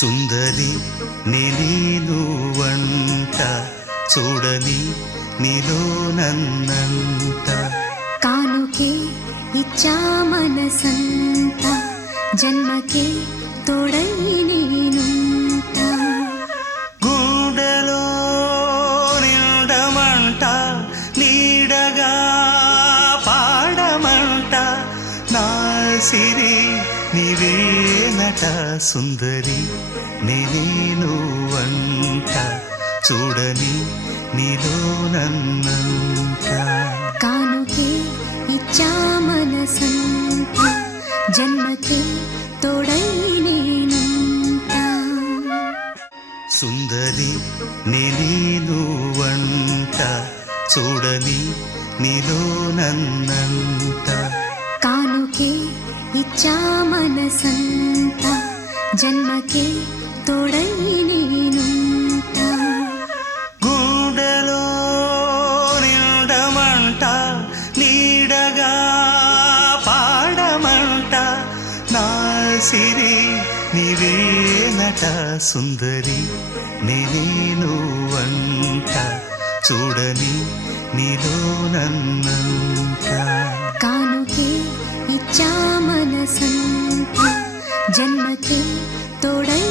సుందరి నేను వంట చూడని నీలో నన్నంత కానుకే ఇచ్చా మనసంత జన్మకే తోడై నేనుంటా గుండెలో నిండమంట నీడగా పాడమంట నా సిరి నీవేనట సుందరి నేను వంట చూడని నీలో నన్నంత కానుకే ఇచ్చా మనసంత జన్మకే తోడై నేనుంటా సుందరి నేను వంట చూడని నీలో నన్నంత కానుకే ఇచ్చా మనసంత జన్మకే తోడై నేనుంటా గుండెలో నిండమంట నీడగా పాడమంట నా సిరి నీవేనట సుందరి నేను వంట చూడని నీలో నన్నంత కానుకే ఇచ్చా మనసంత జన్మకే తోడై